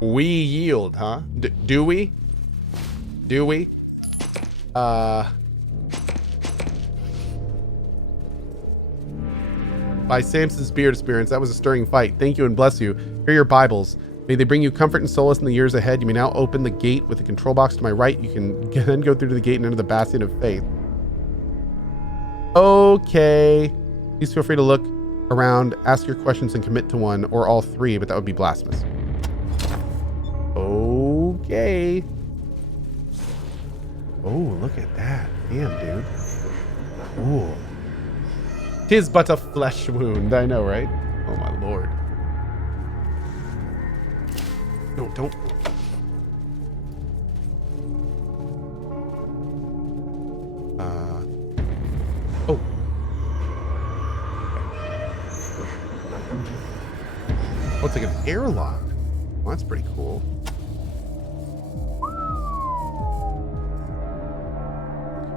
We yield, huh? Do we? Do we? By Samson's Spirit Experience, that was a stirring fight. Thank you and bless you. Here are your Bibles. May they bring you comfort and solace in the years ahead. You may now open the gate with the control box to my right. You can then go through to the gate and enter the bastion of faith. Okay. Please feel free to look around, ask your questions, and commit to one or all three, but that would be blasphemous. Okay. Oh, look at that. Damn, dude. Ooh. 'Tis but a flesh wound. I know, right? Oh, my lord. No, don't. Oh. Oh, it's like an airlock. Well, that's pretty cool.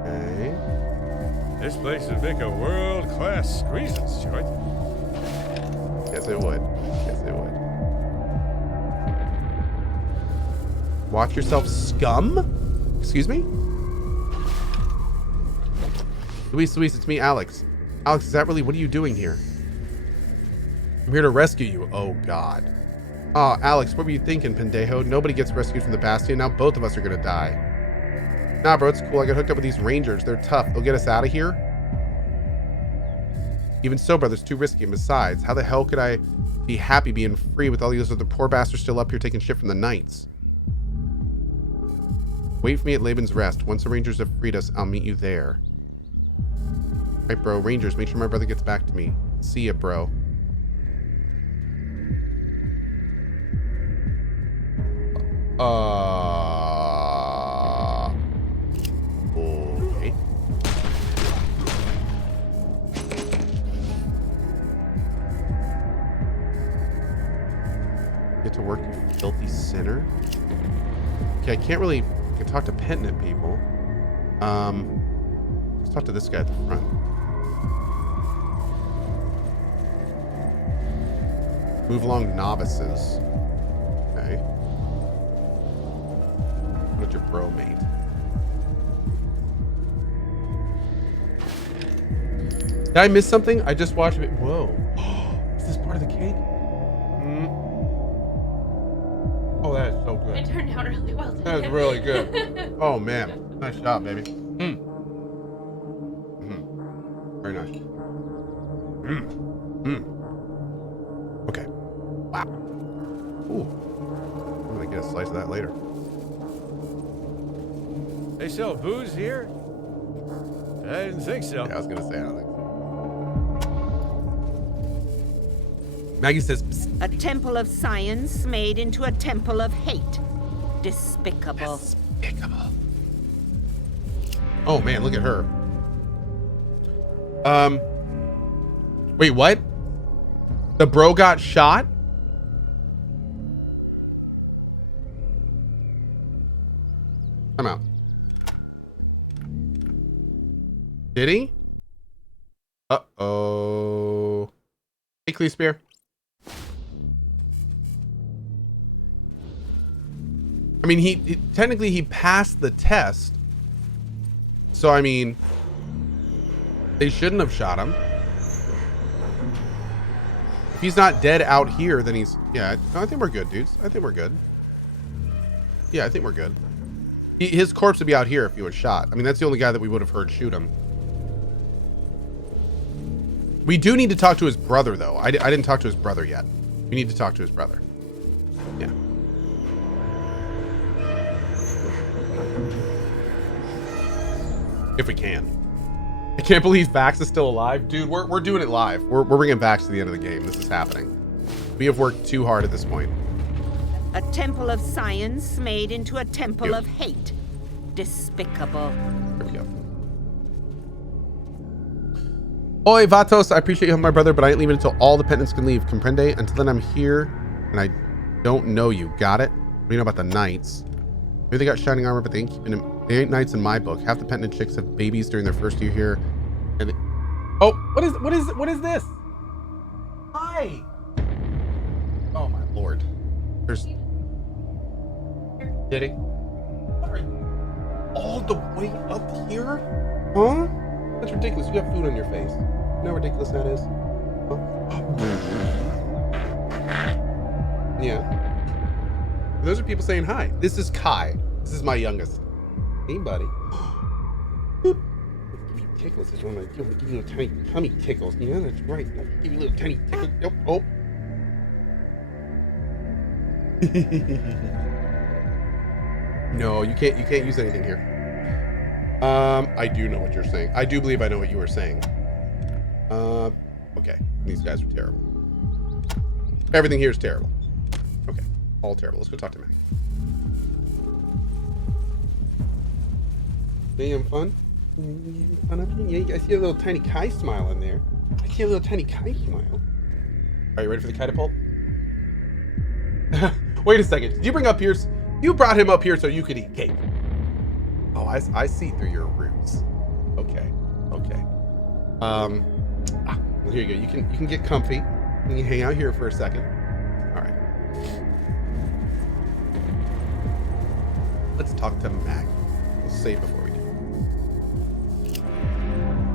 Okay. This place would make a world-class squeezes joint. Yes, it would. Yes, it would. Watch yourself, scum? Excuse me? Luis, it's me, Alex. Alex, is that really, what are you doing here? I'm here to rescue you. Oh, God. Oh, Alex, what were you thinking, pendejo? Nobody gets rescued from the Bastion. Now both of us are gonna die. Nah, bro, it's cool. I got hooked up with these Rangers. They're tough. They'll get us out of here. Even so, brother, it's too risky. And besides, how the hell could I be happy being free with all these other poor bastards still up here taking shit from the Knights? Wait for me at Laban's Rest. Once the Rangers have freed us, I'll meet you there. Right, bro. Rangers, make sure my brother gets back to me. See ya, bro. Okay. Get to work, you filthy sinner. Okay, I can't really. I can talk to penitent people. Let's talk to this guy at the front. Move along, novices. Okay. What's your bro mate? Did I miss something? I just watched it. Whoa. Is this part of the cake? Mm. Oh, that is so good. It turned out really well. That is really good. Oh, man. Nice job, baby. Mm. Mm. Very nice. Mm. Mm. Okay. Wow. Ooh. I'm going to get a slice of that later. They sell booze here? I didn't think so. Yeah, I was going to say, I don't think so. Maggie says, psst. A temple of science made into a temple of hate. Despicable. Despicable. Oh man, look at her. Wait, what? The bro got shot? I'm out. Did he? Uh-oh. Hey, Clee Spear. I mean, he technically he passed the test. So, I mean, they shouldn't have shot him. If he's not dead out here, then he's... Yeah, I think we're good, dudes. I think we're good. Yeah, I think we're good. His corpse would be out here if he was shot. I mean, that's the only guy that we would have heard shoot him. We do need to talk to his brother, though. I didn't talk to his brother yet. We need to talk to his brother. Yeah. If we can. I can't believe Vax is still alive. Dude, we're doing it live. We're bringing Vax to the end of the game. This is happening. We have worked too hard at this point. A temple of science made into a temple of hate. Despicable. Here we go. Oi, Vatos, I appreciate you helping my brother, but I ain't leaving until all the penitents can leave. Comprende? Until then, I'm here, and I don't know you. Got it? What do you know about the Knights? Maybe they got shining armor, but they ain't keeping them. They ain't Knights in my book. Half the penitent chicks have babies during their first year here. And they... Oh, what is this? Hi. Oh my lord. There's Did he? All the way up here? Huh? That's ridiculous. You got food on your face. You know how ridiculous that is? Huh? Yeah. Those are people saying hi. This is Kai. This is my youngest. Hey, buddy. Boop. Give you tickles. I want to give you little tiny tummy tickles. Yeah, that's right. I'll give you little tiny tickles. Yep. Oh. No, you can't use anything here. I do know what you're saying. I do believe I know what you were saying. Okay. These guys are terrible. Everything here is terrible. Okay. All terrible. Let's go talk to Mac. Hey, I'm fun. Fun up here? Yeah, I see a little tiny Kai smile in there. I see a little tiny Kai smile. Are you ready for the catapult? Wait a second. Did you bring up Pierce? You brought him up here so you could eat cake. Oh, I see through your roots. Okay. Okay. Well, here you go. You can get comfy. You can hang out here for a second. All right. Let's talk to Mac. We'll save before we do.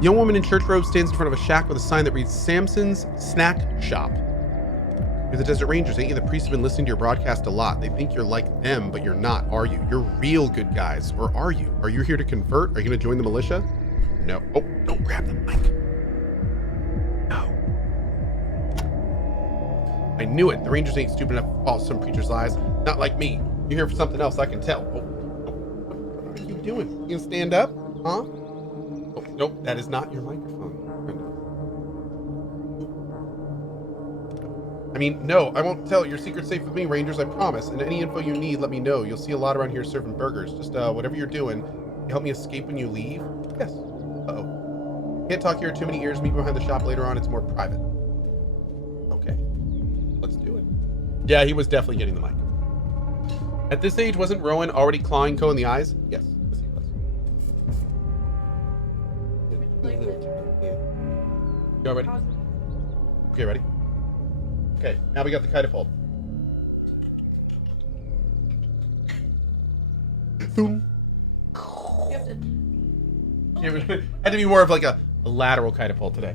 Young woman in church robes stands in front of a shack with a sign that reads Samson's Snack Shop. You're the Desert Rangers, ain't you? The priests have been listening to your broadcast a lot. They think you're like them, but you're not, are you? You're real good guys, or are you? Are you here to convert? Are you going to join the militia? No. Oh, don't grab the mic. No. I knew it. The Rangers ain't stupid enough to follow some preacher's lies. Not like me. You're here for something else, I can tell. Oh, what are you doing? You gonna stand up? Huh? Oh, nope, that is not your microphone. I mean, no, I won't tell. Your secret's safe with me, Rangers, I promise. And any info you need, let me know. You'll see a lot around here serving burgers. Just whatever you're doing, help me escape when you leave? Yes. Uh-oh. Can't talk here too many ears. Meet behind the shop later on. It's more private. Okay. Let's do it. Yeah, he was definitely getting the mic. At this age, wasn't Rowan already clawing Cohh in the eyes? Yes. Yes, he was. You all ready? Okay, ready? Okay, now we got the catapult. Boom. Had to be more of like a lateral catapult today.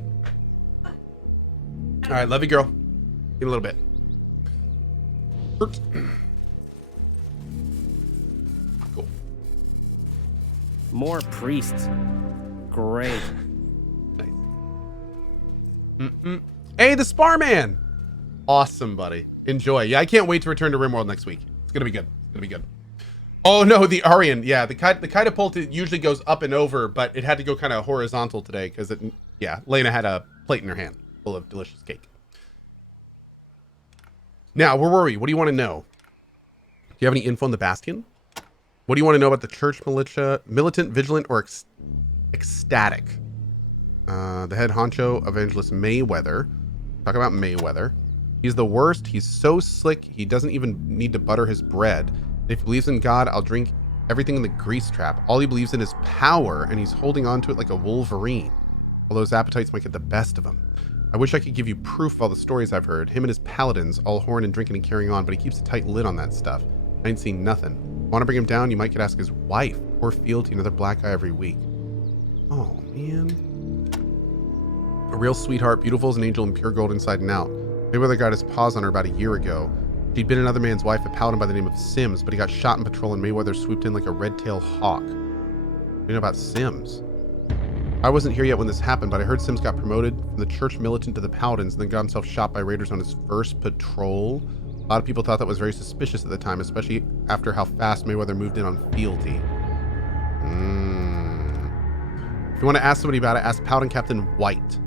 All right, love you, girl. Give me a little bit. Cool. More priests. Great. Nice. Hey, the Spar Man. Awesome, buddy. Enjoy. Yeah, I can't wait to return to Rimworld next week. It's gonna be good. It's gonna be good. Oh no, the Aryan. Yeah, the catapult usually goes up and over, but it had to go kind of horizontal today because Lena had a plate in her hand full of delicious cake. Now, where were we? What do you want to know? Do you have any info on the Bastion? What do you want to know about the church militia? Militant, vigilant, or ecstatic? The head honcho, Evangelist Mayweather. Talk about Mayweather. He's the worst. He's so slick, he doesn't even need to butter his bread. And if he believes in God, I'll drink everything in the grease trap. All he believes in is power, and he's holding on to it like a wolverine. Although his appetites might get the best of him. I wish I could give you proof of all the stories I've heard. Him and his paladins, all horn and drinking and carrying on, but he keeps a tight lid on that stuff. I ain't seen nothing. Want to bring him down? You might could ask his wife. Poor Fealty, another black guy every week. Oh, man. A real sweetheart, beautiful as an angel and pure gold inside and out. Mayweather got his paws on her about a year ago. She'd been another man's wife, a paladin by the name of Sims, but he got shot in patrol and Mayweather swooped in like a red-tailed hawk. What do you know about Sims? I wasn't here yet when this happened, but I heard Sims got promoted from the church militant to the paladins and then got himself shot by raiders on his first patrol. A lot of people thought that was very suspicious at the time, especially after how fast Mayweather moved in on Fealty. If you want to ask somebody about it, ask Paladin Captain White.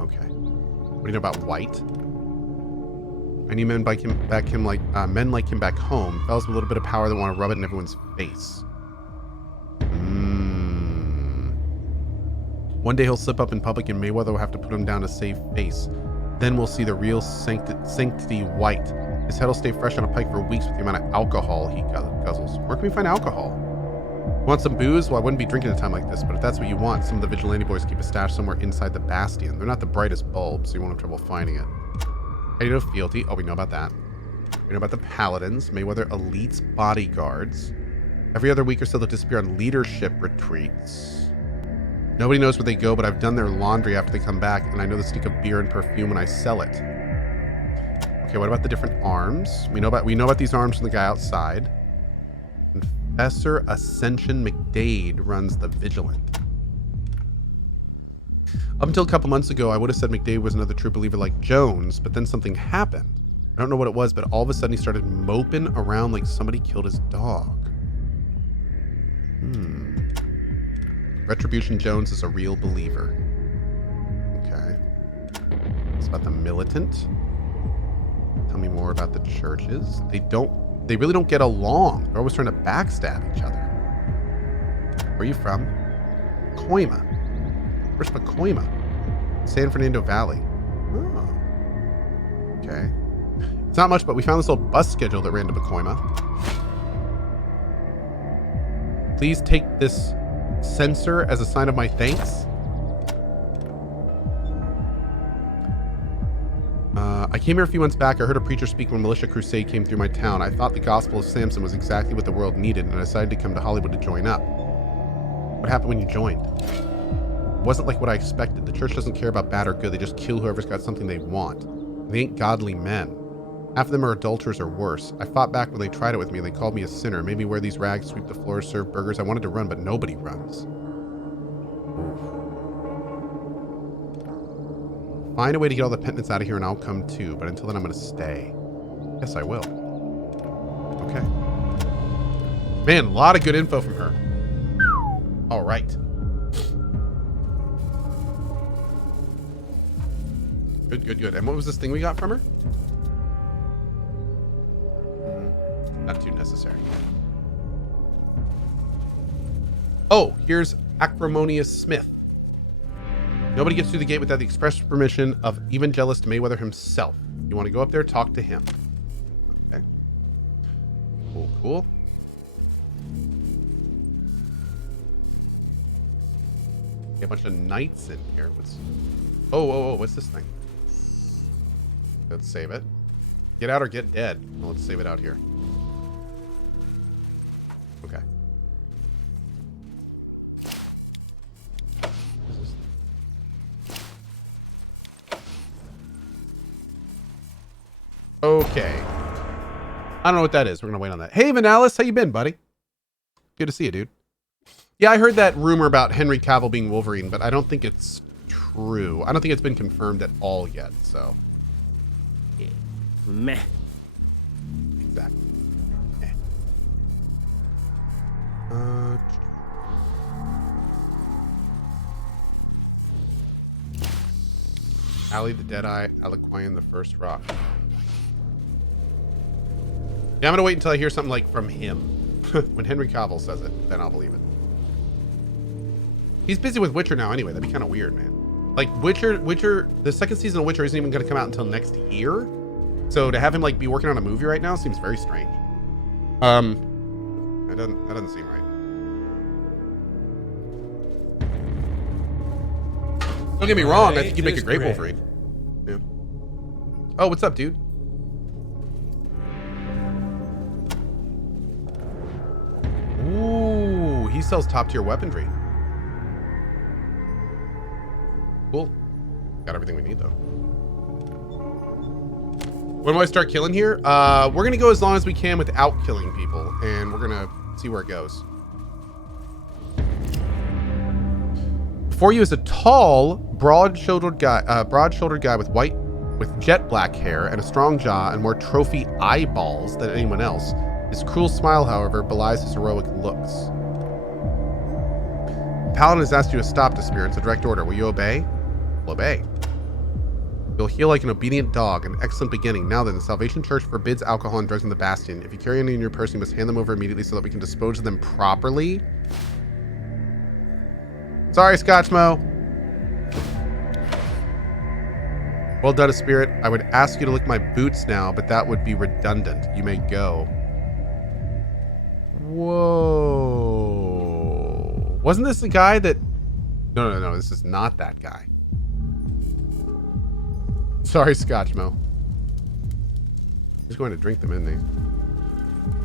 Okay. What do you know about White? I need men like him back home. Fellas with a little bit of power that want to rub it in everyone's face. One day he'll slip up in public and Mayweather will have to put him down to save face. Then we'll see the real sanctity White. His head will stay fresh on a pike for weeks with the amount of alcohol he guzzles. Where can we find alcohol? Want some booze? Well, I wouldn't be drinking at a time like this, but if that's what you want, some of the vigilante boys keep a stash somewhere inside the Bastion. They're not the brightest bulbs, so you won't have trouble finding it. How do you know Fealty? Oh, we know about that. We know about the Paladins, Mayweather Elite's bodyguards. Every other week or so, they'll disappear on leadership retreats. Nobody knows where they go, but I've done their laundry after they come back, and I know the stink of beer and perfume when I sell it. Okay, what about the different arms? We know about these arms from the guy outside. Professor Ascension McDade runs the Vigilant. Up until a couple months ago, I would have said McDade was another true believer like Jones, but then something happened. I don't know what it was, but all of a sudden he started moping around like somebody killed his dog. Retribution Jones is a real believer. Okay. It's about the Militant. Tell me more about the churches. They really don't get along. They're always trying to backstab each other. Where are you from? Coima. Where's Pacoima? San Fernando Valley. Oh. Okay. It's not much, but we found this old bus schedule that ran to Pacoima. Please take this censer as a sign of my thanks. I came here a few months back. I heard a preacher speak when Militia Crusade came through my town. I thought the Gospel of Samson was exactly what the world needed, and I decided to come to Hollywood to join up. What happened when you joined? It wasn't like what I expected. The church doesn't care about bad or good. They just kill whoever's got something they want. They ain't godly men. Half of them are adulterers or worse. I fought back when they tried it with me, and they called me a sinner. Made me wear these rags, sweep the floors, serve burgers. I wanted to run, but nobody runs. Find a way to get all the penitents out of here and I'll come too, but until then I'm going to stay. Yes, I will. Okay. Man, a lot of good info from her. All right. Good, good, good. And what was this thing we got from her? Not too necessary. Oh, here's Acrimonious Smith. Nobody gets through the gate without the express permission of Evangelist Mayweather himself. You want to go up there, talk to him. Okay. Cool, cool. A bunch of knights in here. Oh, what's this thing? Let's save it. Get out or get dead. Well, let's save it out here. Okay. Okay. I don't know what that is. We're gonna wait on that. Hey, Vanalis, how you been, buddy? Good to see you, dude. Yeah, I heard that rumor about Henry Cavill being Wolverine, but I don't think it's true. I don't think it's been confirmed at all yet, so. Yeah. Meh. Exactly. Meh. Ali the Deadeye, Aliquian the First Rock. Yeah, I'm gonna wait until I hear something like from him. When Henry Cavill says it, then I'll believe it. He's busy with Witcher now anyway. That'd be kind of weird, man. Like Witcher, the second season of Witcher isn't even gonna come out until next year. So to have him like be working on a movie right now seems very strange. That doesn't seem right. Don't get me wrong, I think you'd make a great Wolverine. Yeah. Oh, what's up, dude? Ooh, he sells top tier weaponry. Cool. Got everything we need though. When do I start killing here? We're gonna go as long as we can without killing people, and we're gonna see where it goes. Before you is a tall, broad-shouldered guy with jet black hair and a strong jaw and more trophy eyeballs than anyone else. His cruel smile, however, belies his heroic looks. The Paladin has asked you to stop, Despirit. It's a direct order. Will you obey? Will obey. You'll heal like an obedient dog. An excellent beginning. Now then, the Salvation Church forbids alcohol and drugs in the Bastion. If you carry any in your purse, you must hand them over immediately so that we can dispose of them properly. Sorry, Scotchmo. Well done, Spirit. I would ask you to lick my boots now, but that would be redundant. You may go. Whoa. Wasn't this the guy that... No. This is not that guy. Sorry, Scotchmo. He's going to drink them, isn't he?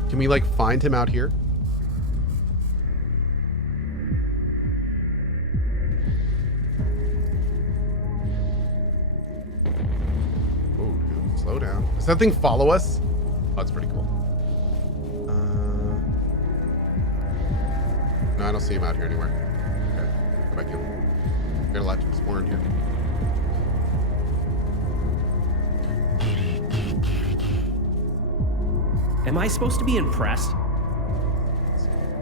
Can we, like, find him out here? Oh, dude, slow down. Does that thing follow us? Oh, that's pretty cool. No, I don't see him out here anywhere. Okay, go back in. Got a lot to explore in here. Am I supposed to be impressed?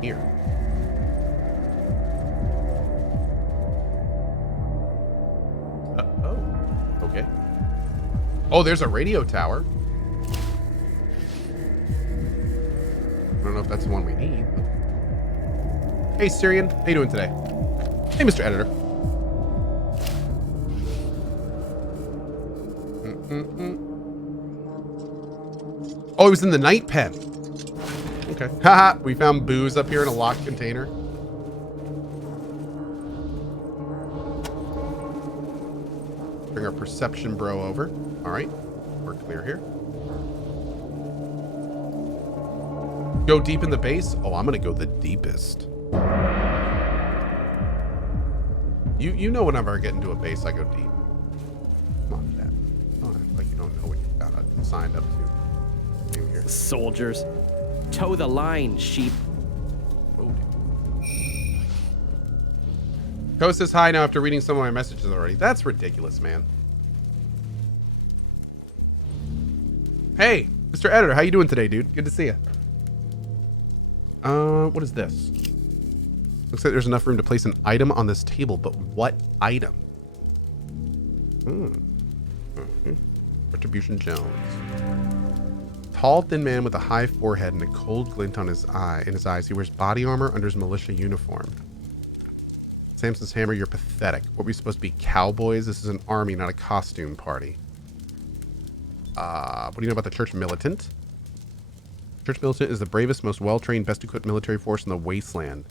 Here. Oh, okay. Oh, there's a radio tower. I don't know if that's the one we need. But... Hey, Syrian. How you doing today? Hey, Mr. Editor. Oh, he was in the night pen. Okay. Haha, we found booze up here in a locked container. Bring our perception bro over. All right, we're clear here. Go deep in the base? Oh, I'm gonna go the deepest. You know whenever I get into a base, I go deep. Come on, Dad. Oh, like you don't know what you got signed up to. Here. Soldiers. Toe the line, sheep. Oh, Cohh says hi now after reading some of my messages already. That's ridiculous, man. Hey, Mr. Editor, how you doing today, dude? Good to see you. What is this? Looks like there's enough room to place an item on this table, but what item? Retribution Jones. Tall, thin man with a high forehead and a cold glint on his eyes. He wears body armor under his militia uniform. Samson's hammer, you're pathetic. What were we supposed to be, cowboys? This is an army, not a costume party. What do you know about the Church Militant? Church Militant is the bravest, most well-trained, best-equipped military force in the Wasteland.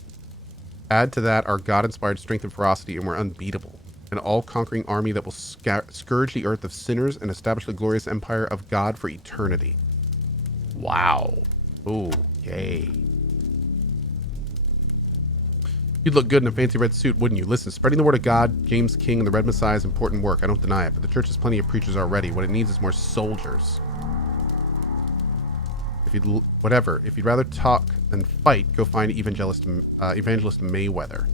Add to that our God-inspired strength and ferocity, and we're unbeatable. An all-conquering army that will scourge the earth of sinners and establish the glorious empire of God for eternity. Wow. Okay. You'd look good in a fancy red suit, wouldn't you? Listen, spreading the word of God, James King, and the Red Messiah is important work. I don't deny it, but the church has plenty of preachers already. What it needs is more soldiers. If you'd rather talk than fight, go find Evangelist Mayweather.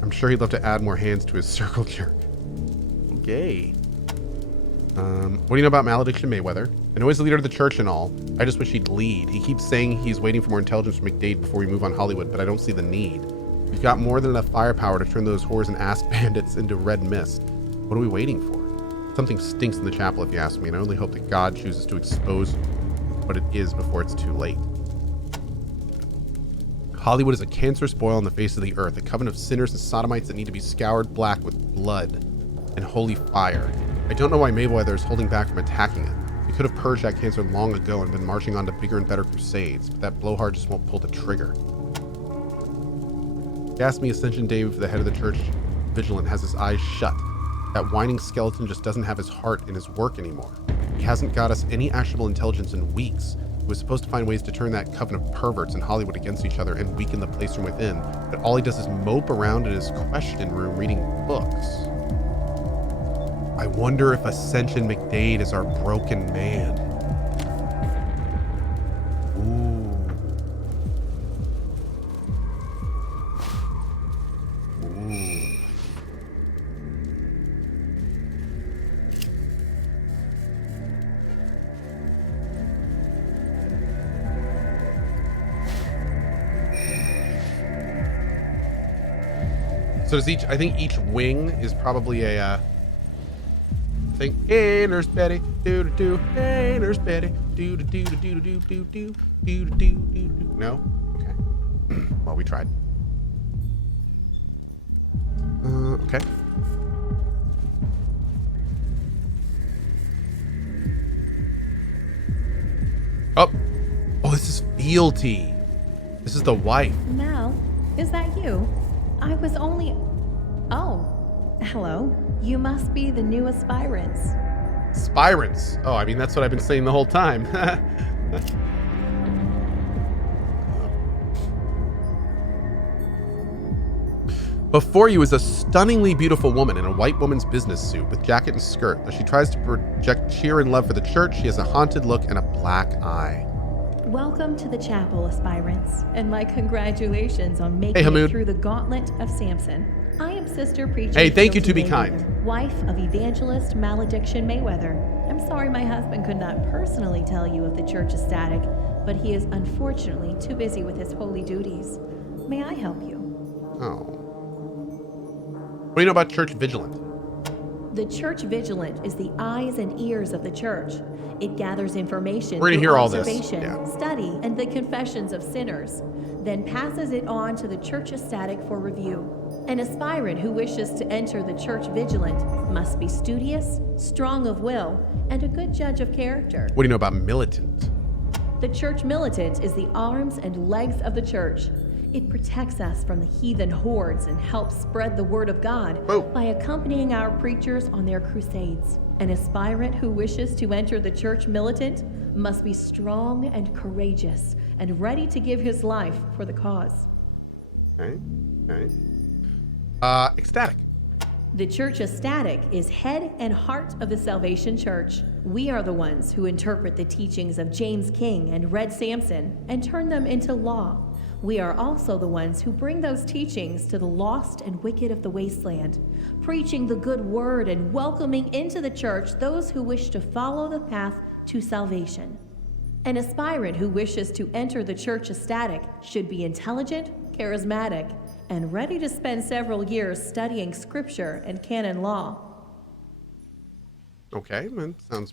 I'm sure he'd love to add more hands to his circle jerk. Okay. What do you know about Malediction Mayweather? I know he's the leader of the church and all. I just wish he'd lead. He keeps saying he's waiting for more intelligence from McDade before we move on Hollywood, but I don't see the need. We've got more than enough firepower to turn those whores and ass bandits into red mist. What are we waiting for? Something stinks in the chapel, if you ask me, and I only hope that God chooses to expose what it is before it's too late. Hollywood is a cancerous boil on the face of the earth, a coven of sinners and sodomites that need to be scoured black with blood and holy fire. I don't know why Mayweather is holding back from attacking it. We could have purged that cancer long ago and been marching on to bigger and better crusades, but that blowhard just won't pull the trigger. He asked me Ascension Dave, the head of the church, vigilant, has his eyes shut. That whining skeleton just doesn't have his heart in his work anymore. He hasn't got us any actionable intelligence in weeks. He was supposed to find ways to turn that coven of perverts in Hollywood against each other and weaken the place from within, but all he does is mope around in his question room reading books. I wonder if Ascension McDade is our broken man. So does I think each wing is probably a thing. Hey, Nurse Betty, do do do. Hey, Nurse Betty, do do do do do do do do do do do. No? Okay. Well, we tried. Okay. Oh, this is Fealty. This is the wife. Mel, is that you? I was only... Oh, hello. You must be the new aspirants. Spirants. Oh, I mean, that's what I've been saying the whole time. Before you is a stunningly beautiful woman in a white woman's business suit with jacket and skirt. As she tries to project cheer and love for the church, she has a haunted look and a black eye. Welcome to the chapel, aspirants, and my congratulations on making Hamoud. it through the gauntlet of Samson. I am Sister Preacher. Hey, thank you, Fealty to be Mayweather, kind. Wife of Evangelist Malediction Mayweather. I'm sorry my husband could not personally tell you if the church is static, but he is unfortunately too busy with his holy duties. May I help you? Oh. What do you know about Church Vigilant? The Church Vigilant is the eyes and ears of the church. It gathers information We're gonna through hear all this, observation, yeah. study, and the confessions of sinners, then passes it on to the church ecstatic for review. An aspirant who wishes to enter the Church Vigilant must be studious, strong of will, and a good judge of character. What do you know about Militant? The Church Militant is the arms and legs of the church. It protects us from the heathen hordes and helps spread the word of God by accompanying our preachers on their crusades. An aspirant who wishes to enter the Church Militant must be strong and courageous and ready to give his life for the cause. Okay. Ecstatic. The Church Ecstatic is head and heart of the Salvation Church. We are the ones who interpret the teachings of James King and Red Samson and turn them into law. We are also the ones who bring those teachings to the lost and wicked of the wasteland, preaching the good word and welcoming into the church those who wish to follow the path to salvation. An aspirant who wishes to enter the Church Ecstatic should be intelligent, charismatic, and ready to spend several years studying scripture and canon law. Okay, that sounds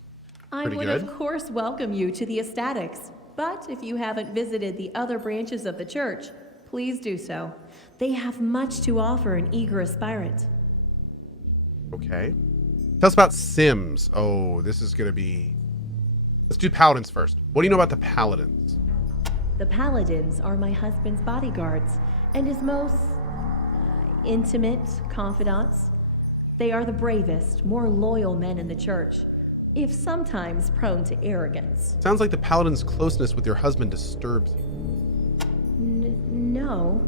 I pretty would, good. of course, welcome you to the Ecstatics, but if you haven't visited the other branches of the church, please do so. They have much to offer an eager aspirant. Okay. Tell us about Sims. Oh, this is going to be... Let's do Paladins first. What do you know about the Paladins? The Paladins are my husband's bodyguards and his most intimate confidants. They are the bravest, more loyal men in the church, if sometimes prone to arrogance. Sounds like the Paladin's closeness with your husband disturbs you. No,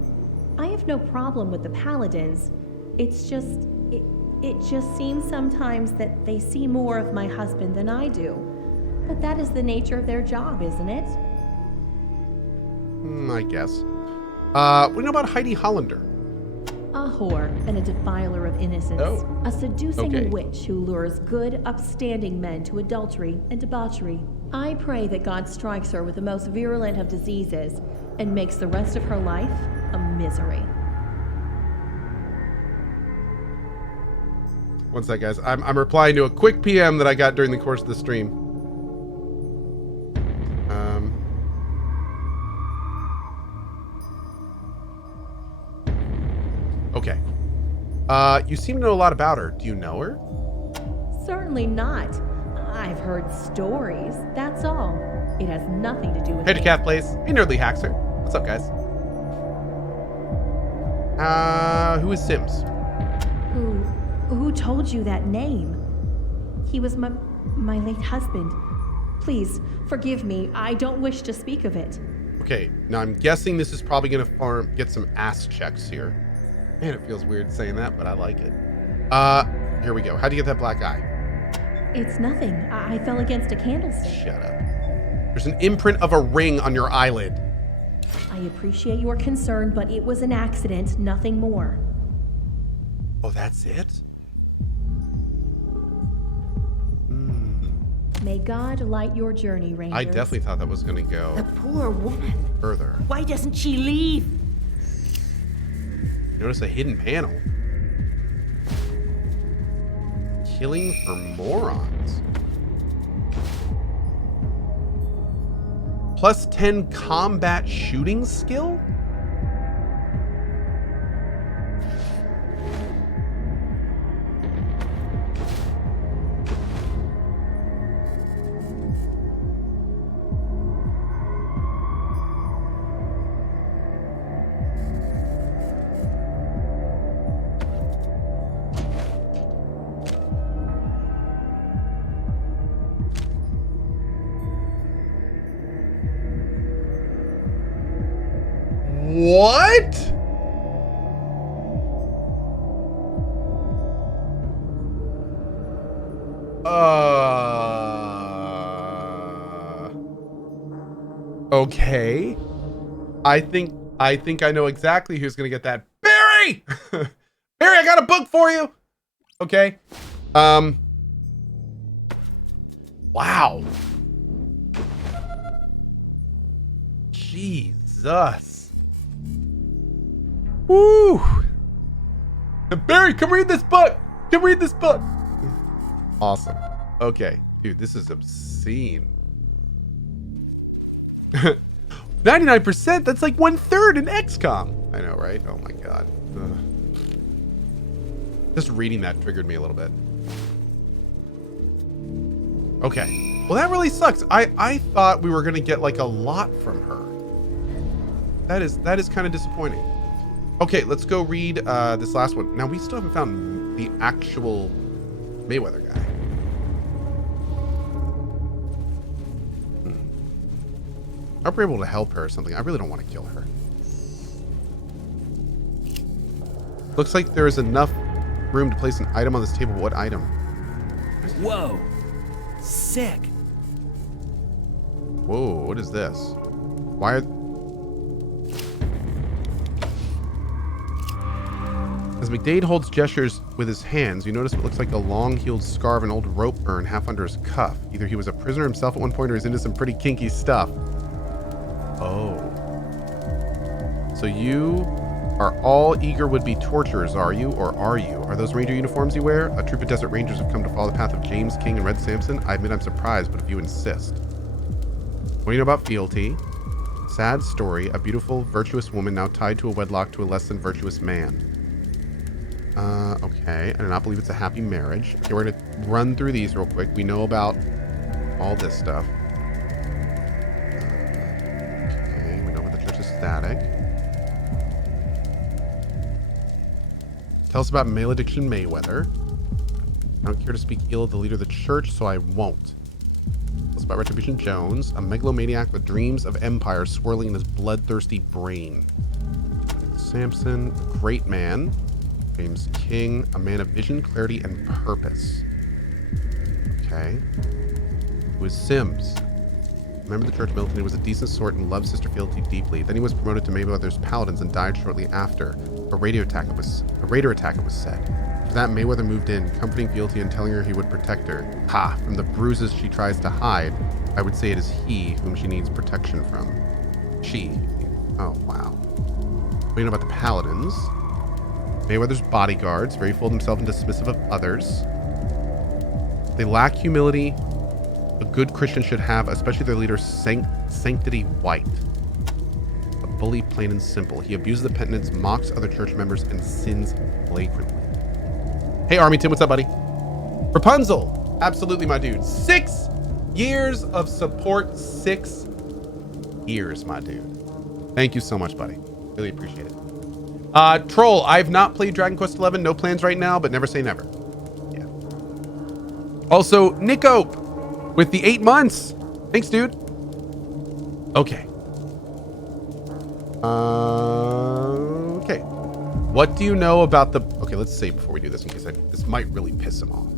I have no problem with the Paladins. It's just, it just seems sometimes that they see more of my husband than I do. But that is the nature of their job, isn't it? I guess. What do you know about Heidi Hollander? A whore and a defiler of innocence. Oh. A seducing Okay. witch who lures good, upstanding men to adultery and debauchery. I pray that God strikes her with the most virulent of diseases and makes the rest of her life a misery. One sec, guys. I'm replying to a quick PM that I got during the course of the stream. Okay. You seem to know a lot about her. Do you know her? Certainly not. I've heard stories, that's all. It has nothing to do with Hey to me. Cat Plays. Hey Nerdly Hackster. What's up, guys? Who is Sims? Who told you that name? He was my late husband. Please, forgive me. I don't wish to speak of it. Okay, now I'm guessing this is probably gonna get some ass checks here. Man, it feels weird saying that, but I like it. Here we go. How'd you get that black eye? It's nothing. I fell against a candlestick. Shut up. There's an imprint of a ring on your eyelid. I appreciate your concern, but it was an accident, nothing more. Oh, that's it? May God light your journey, Rangers. I definitely thought that was gonna go The poor woman. further. Why doesn't she leave? Notice a hidden panel. Killing for morons. Plus 10 combat shooting skill? What? Okay. I think I know exactly who's gonna get that. Barry! Barry, I got a book for you. Okay. Wow. Jesus. Woo. Barry, come read this book. Come read this book. Awesome. Okay. Dude, this is obscene. 99%? That's like 1/3 in XCOM. I know, right? Oh my god. Ugh. Just reading that triggered me a little bit. Okay. Well, that really sucks. I thought we were gonna get like a lot from her. That is kind of disappointing. Okay, let's go read this last one. Now, we still haven't found the actual Mayweather guy. I hope we're able to help her or something. I really don't want to kill her. Looks like there is enough room to place an item on this table. What item? Whoa. Sick. Whoa, what is this? Why are... As McDade holds gestures with his hands, you notice what looks like a long-heeled scarf and old rope burn half under his cuff. Either he was a prisoner himself at one point or he's into some pretty kinky stuff. Oh. So you are all eager would-be torturers, are you? Or are you? Are those ranger uniforms you wear? A troop of desert rangers have come to follow the path of James King and Red Sampson. I admit I'm surprised, but if you insist. What do you know about fealty? Sad story. A beautiful, virtuous woman now tied to a wedlock to a less than virtuous man. Okay. I do not believe it's a happy marriage. Okay, we're going to run through these real quick. We know about all this stuff. Okay, we know about the church is static. Tell us about Malediction Mayweather. I don't care to speak ill of the leader of the church, so I won't. Tell us about Retribution Jones, a megalomaniac with dreams of empire swirling in his bloodthirsty brain. Samson, a great man. James King, a man of vision, clarity, and purpose. Okay. Who is Sims? Member of the church militant, he was a decent sort and loved Sister Fealty deeply. Then he was promoted to Mayweather's paladins and died shortly after. A raider attack, it was said. After that, Mayweather moved in, comforting Fealty and telling her he would protect her. Ha! From the bruises she tries to hide, I would say it is he whom she needs protection from. She. Oh, wow. What do you know about the paladins? Mayweather's bodyguards, very full of themselves and dismissive of others. They lack humility a good Christian should have, especially their leader, Sanctity White. A bully, plain and simple. He abuses the penitents, mocks other church members, and sins flagrantly. Hey, Armington, what's up, buddy? Rapunzel, absolutely, my dude. 6 years of support. 6 years, my dude. Thank you so much, buddy. Really appreciate it. Troll, I've not played Dragon Quest XI. No plans right now, but never say never. Yeah. Also, Nico with the 8 months. Thanks, dude. Okay. Okay. What do you know about the... Okay, let's save before we do this in case this might really piss him off.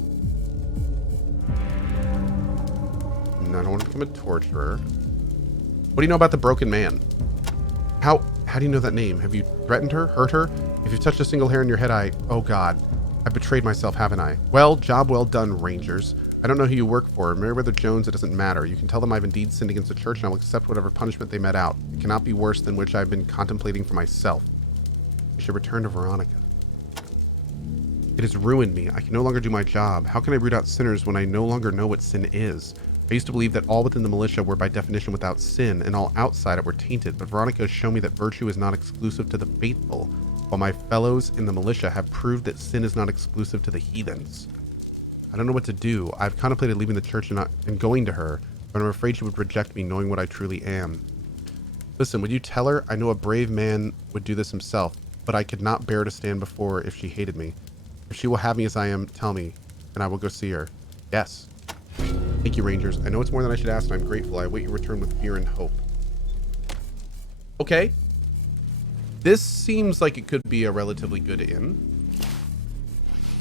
No, I don't want to become a torturer. What do you know about the broken man? How do you know that name? Have you threatened her? Hurt her? If you've touched a single hair in your head, oh God, I betrayed myself, haven't I? Well, job well done, Rangers. I don't know who you work for. Meriwether Jones, it doesn't matter. You can tell them I've indeed sinned against the church and I will accept whatever punishment they met out. It cannot be worse than which I've been contemplating for myself. I should return to Veronica. It has ruined me. I can no longer do my job. How can I root out sinners when I no longer know what sin is? I used to believe that all within the militia were by definition without sin, and all outside it were tainted, but Veronica has shown me that virtue is not exclusive to the faithful, while my fellows in the militia have proved that sin is not exclusive to the heathens. I don't know what to do. I've contemplated leaving the church and going to her, but I'm afraid she would reject me knowing what I truly am. Listen, would you tell her? I know a brave man would do this himself, but I could not bear to stand before her if she hated me. If she will have me as I am, tell me, and I will go see her. Yes. Thank you, Rangers. I know it's more than I should ask, and I'm grateful. I await your return with fear and hope. Okay. This seems like it could be a relatively good inn.